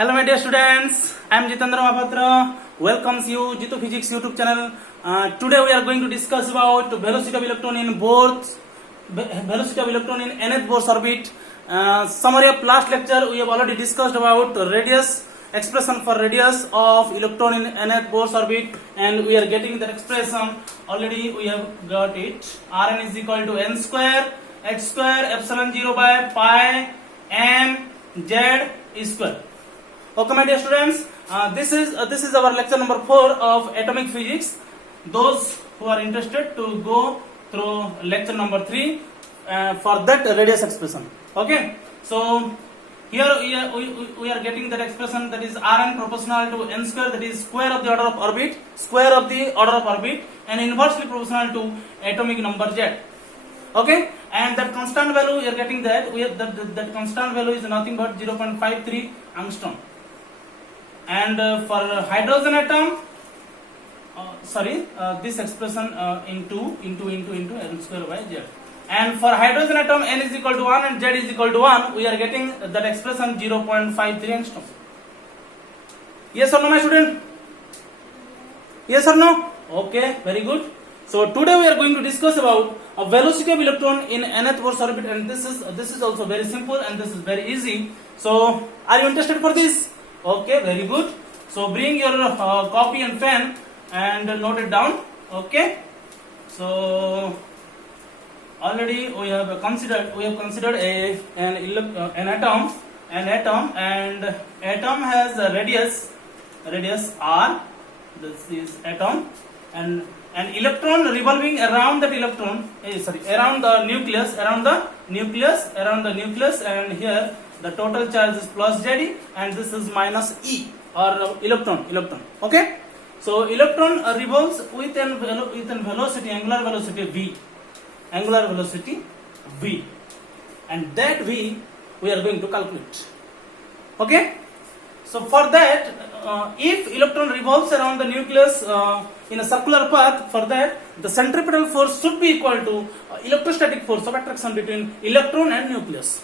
Hello my dear students, I am Jitendra Mahapatra. Welcomes you Jitu Physics YouTube channel. Today we are going to discuss about velocity of electron in both velocity of electron in nth Bohr's orbit. Summary of last lecture, we have already discussed about radius, expression for radius of electron in nth Bohr's orbit, and we are getting that expression. Already we have got it. Rn is equal to n square h square epsilon 0 by pi m z square. Okay, my dear students, this is our lecture number 4 of atomic physics. Those who are interested to go through lecture number 3 for that radius expression. Okay, so here we are getting that expression, that is Rn proportional to n square, that is square of the order of orbit, and inversely proportional to atomic number z. Okay, and that constant value we are getting that that constant value is nothing but 0.53 angstrom. And for hydrogen atom, this expression into n square by z. And for hydrogen atom, n is equal to 1 and z is equal to 1, we are getting that expression 0.53 angstrom. Yes or no, my student? Yes or no? Okay, very good. So today we are going to discuss about a velocity of electron in nth Bohr's orbit, and this is also very simple and this is very easy. So are you interested for this? Okay, very good. So bring your copy and pen and note it down. Okay. So already we have considered an atom, and atom has a radius r. This is atom, and an electron revolving around that around the nucleus, and here the total charge is plus Jd and this is minus E, or electron. Okay, so electron revolves with an velocity, angular velocity v, and that v we are going to calculate. Okay, so for that, if electron revolves around the nucleus in a circular path, for that the centripetal force should be equal to electrostatic force of attraction between electron and nucleus.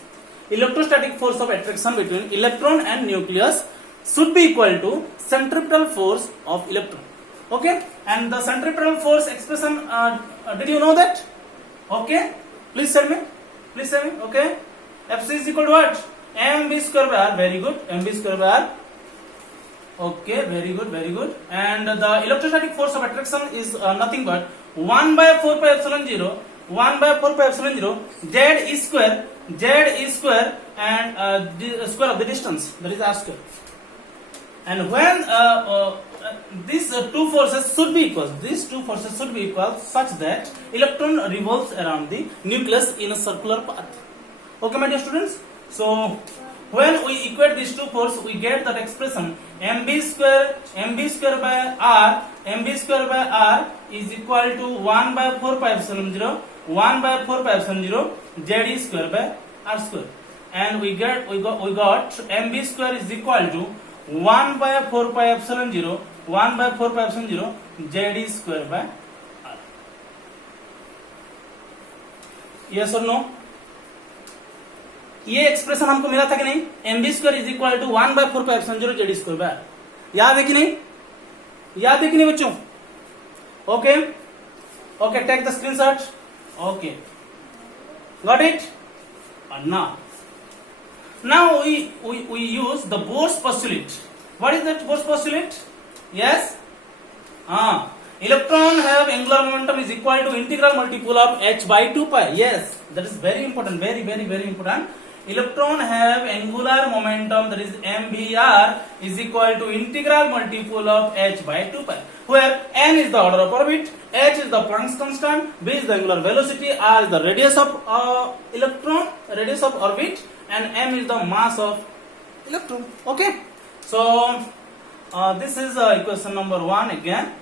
Electrostatic force of attraction between electron and nucleus should be equal to centripetal force of electron. Okay, and the centripetal force expression, did you know that? Okay, please tell me. Okay, Fc is equal to what? mv square by r. Very good, mv square by r. Okay, very good. And the electrostatic force of attraction is nothing but 1 by 4 pi epsilon 0 z is square and the square of the distance, that is r square. And when these two forces should be equal, such that electron revolves around the nucleus in a circular path. Okay, my dear students, so when we equate these two forces, we get that expression mv square by r is equal to 1 by 4 pi epsilon 0 z square by r square, and we got mv square is equal to 1 by 4 pi epsilon 0 z square by r. Yes or no? ये expression हमको मिला था कि नहीं? mv square is equal to 1 by 4 pi epsilon 0 z square by, याद है कि नहीं बच्चों? Okay, take the screenshot. Okay, got it? Now we use the Bohr's postulate. What is that Bohr's postulate? Yes, electron have angular momentum is equal to integral multiple of h by 2 pi. Yes, that is very important, very important. Electron have angular momentum, that is mvr, is equal to integral multiple of h by 2 pi, where n is the order of orbit, h is the Planck's constant, b is the angular velocity, r is the radius of radius of orbit, and m is the mass of electron. Okay, so this is equation number 1 again.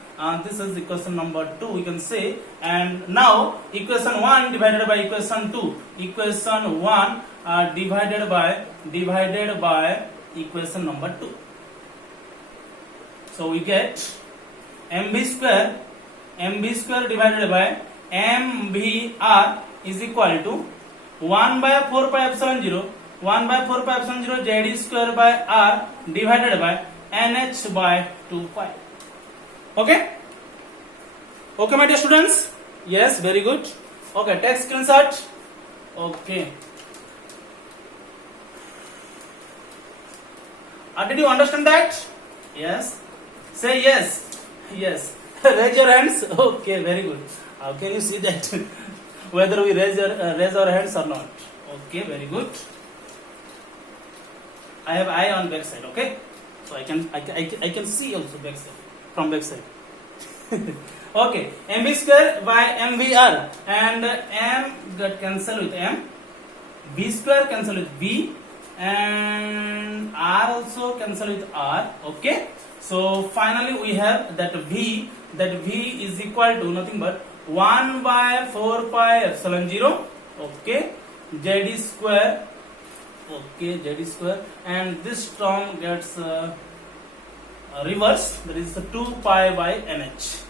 This is equation number 2, we can say. And now equation 1 divided by equation 2, equation 1 divided by equation number 2. So we get mv square divided by mvr is equal to 1 by 4 pi epsilon 0 1 by 4 pi epsilon 0 Z square by R divided by NH by 2 pi. Okay? Okay, my dear students? Yes, very good. Okay, take screenshot. Okay. Did you understand that? Yes. Say yes. Yes. Raise your hands. Okay, very good. How can you see that? Whether we raise our hands or not? Okay, very good. I have eye on back side. Okay, so I can see also back side from back side. Okay, mv square by mvr and m got cancel with m, b square cancel with b, and r also cancel with r. Okay, so finally we have that v is equal to nothing but 1 by 4 pi epsilon 0. Okay, z square. Okay, z square, and this term gets reverse, that is 2 pi by nh.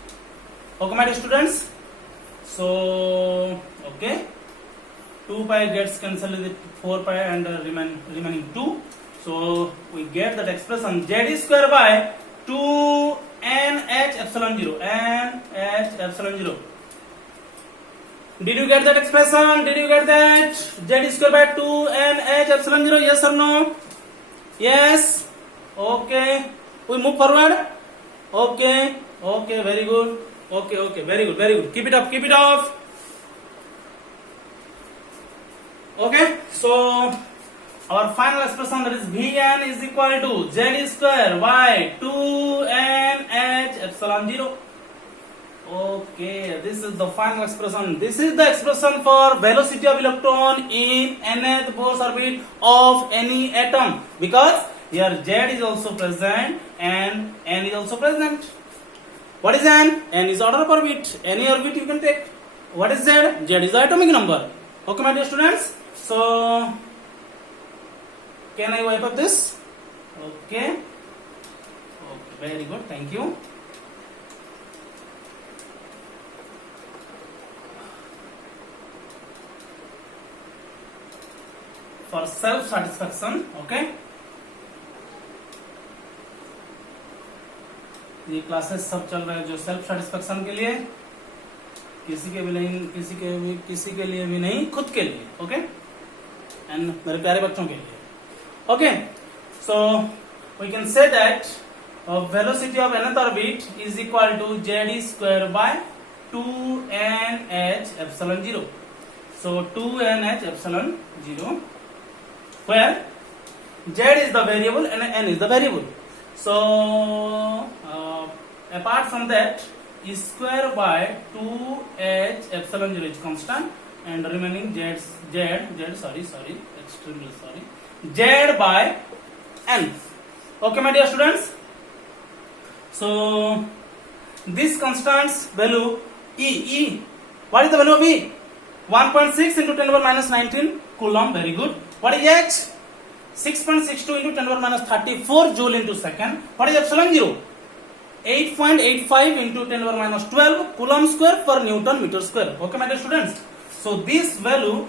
Okay, my dear students. So okay, 2 pi gets cancelled with 4 pi and remaining 2. So we get that expression z square by 2 nh epsilon 0. nh epsilon 0. Did you get that expression? Did you get that? Z square by 2 nh epsilon 0. Yes or no? Yes. Okay. We move forward. Okay. Okay. Very good. Okay. Okay. Very good. Very good. Keep it up. Keep it up. Okay. So our final expression, that is Vn is equal to Z square by 2 nh epsilon 0. Okay, this is the final expression. This is the expression for velocity of electron in nth Bohr's orbit of any atom, because here Z is also present and N is also present. What is N? N is order of orbit. Any orbit you can take. What is Z? Z is the atomic number. Okay, my dear students. So, can I wipe up this? Okay. Okay, very good. Thank you. For self satisfaction, okay, ये classes सब चल रहे हैं जो self satisfaction के लिए, किसी के लिए भी नहीं, खुद के लिए. ओके, एंड मेरे प्यारे बच्चों के लिए. Okay, so we can say that velocity of nth orbit is equal to z square by 2nh epsilon 0. So 2nh epsilon 0, where z is the variable and n is the variable. So apart from that, e square by 2h epsilon 0 is constant, and remaining z by n. Okay, my dear students. So this constant's value E. What is the value of E? 1.6 into 10 power minus 19 coulomb. Very good. What is H? 6.62 into 10 power minus 34 joule into second. What is epsilon 0? 8.85 into 10 power minus 12 coulomb square per Newton meter square. Okay, my dear students. So this value,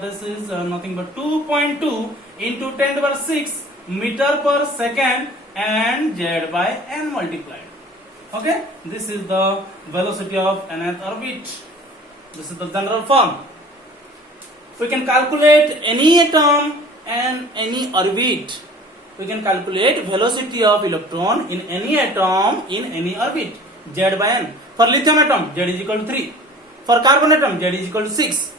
this is nothing but 2.2 into 10 to the power 6 meter per second and z by n multiplied. Okay, this is the velocity of nth orbit. This is the general form. We can calculate any atom and any orbit. We can calculate velocity of electron in any atom in any orbit. Z by n. For lithium atom, z is equal to 3. For carbon atom, z is equal to 6.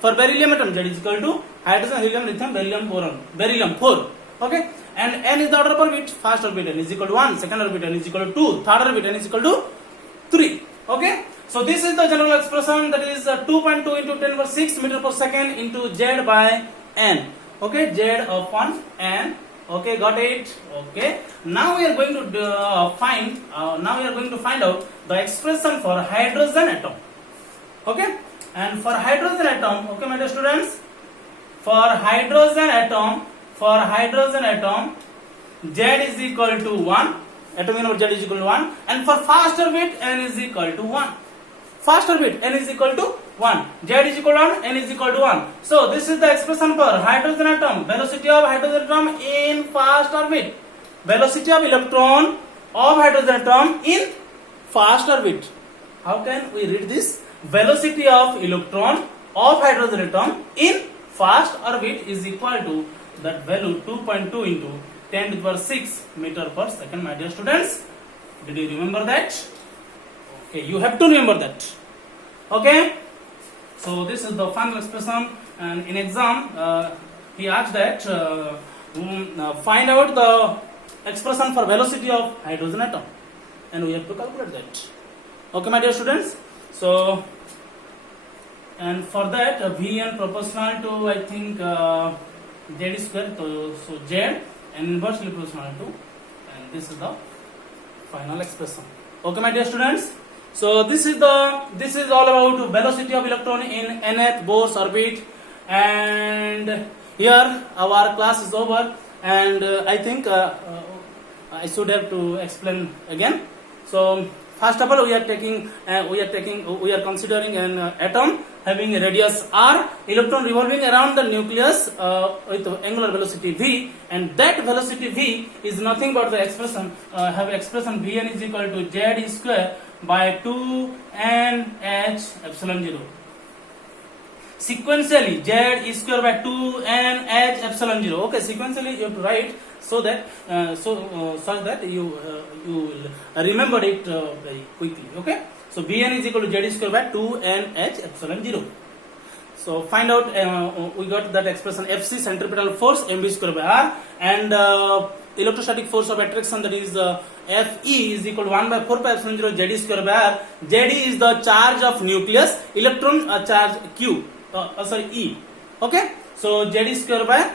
For beryllium atom, z is equal to hydrogen, helium, lithium, beryllium, boron. Beryllium 4. Okay. And n is the order of orbit. First orbit n is equal to 1. Second orbit n is equal to 2. Third orbit n is equal to 3. Okay. So this is the general expression, that is 2.2 into 10 power 6 meter per second into z by n. Okay. Z upon n. Okay, got it. Okay. Now we are going to find out the expression for hydrogen atom. Okay. And for hydrogen atom, okay, my dear students, for hydrogen atom, Z is equal to 1. Atomic number Z is equal to 1. And for fast orbit, N is equal to 1. fast orbit, n is equal to 1, z is equal to 1, n is equal to 1. So this is the expression for hydrogen atom, velocity of hydrogen atom in fast orbit, velocity of electron of hydrogen atom in fast orbit. How can we read this? Velocity of electron of hydrogen atom in fast orbit is equal to that value 2.2 into 10 to the power 6 meter per second, my dear students. Did you remember that? Okay, you have to remember that. Okay, so this is the final expression, and in exam he asked that find out the expression for velocity of hydrogen atom, and we have to calculate that. Okay, my dear students. So, and for that Vn proportional to, I think, z square, so z, and inversely proportional to, and this is the final expression. Okay, my dear students. So this is all about velocity of electron in nth Bohr's orbit, and here our class is over, and I think I should have to explain again. So first of all, we are considering an atom having a radius r, electron revolving around the nucleus with angular velocity v, and that velocity v is nothing but the expression, have expression Vn is equal to z square by 2 n h epsilon 0. Sequentially, z square by 2 n h epsilon 0. Okay, sequentially you have to write so that such that you will remember it very quickly. Okay, so Vn is equal to z square by 2 n h epsilon 0. So find out, we got that expression Fc, centripetal force, mv square by r, and electrostatic force of attraction, that is Fe is equal to 1 by 4 pi epsilon 0 z square by r. Zd is the charge of nucleus, electron charge q, E. Okay, so z square by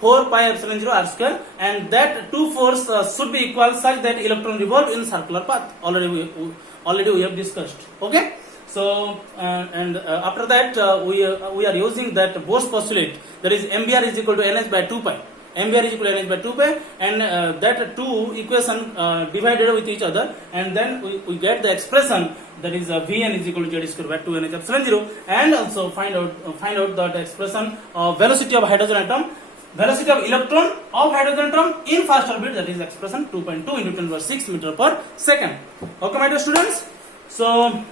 4 pi epsilon 0 r square, and that two force should be equal such that electron revolve in circular path. Already we have discussed. Okay, so after that we are using that Bohr's postulate, that is Mbr is equal to nh by 2 pi. Mbr is equal to nh by 2 pi, and that two equation divided with each other, and then we get the expression, that is Vn is equal to z square by 2 nh epsilon 0, and also find out that expression of velocity of hydrogen atom, velocity of electron of hydrogen atom in fast orbit, that is expression 2.2 into 10 to the power 6 meter per second. Okay, my dear students. So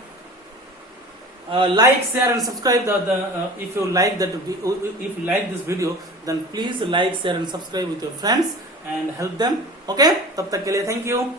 like, share and subscribe if you like this video, then please like, share and subscribe with your friends and help them. Okay, तब तक के लिए thank you.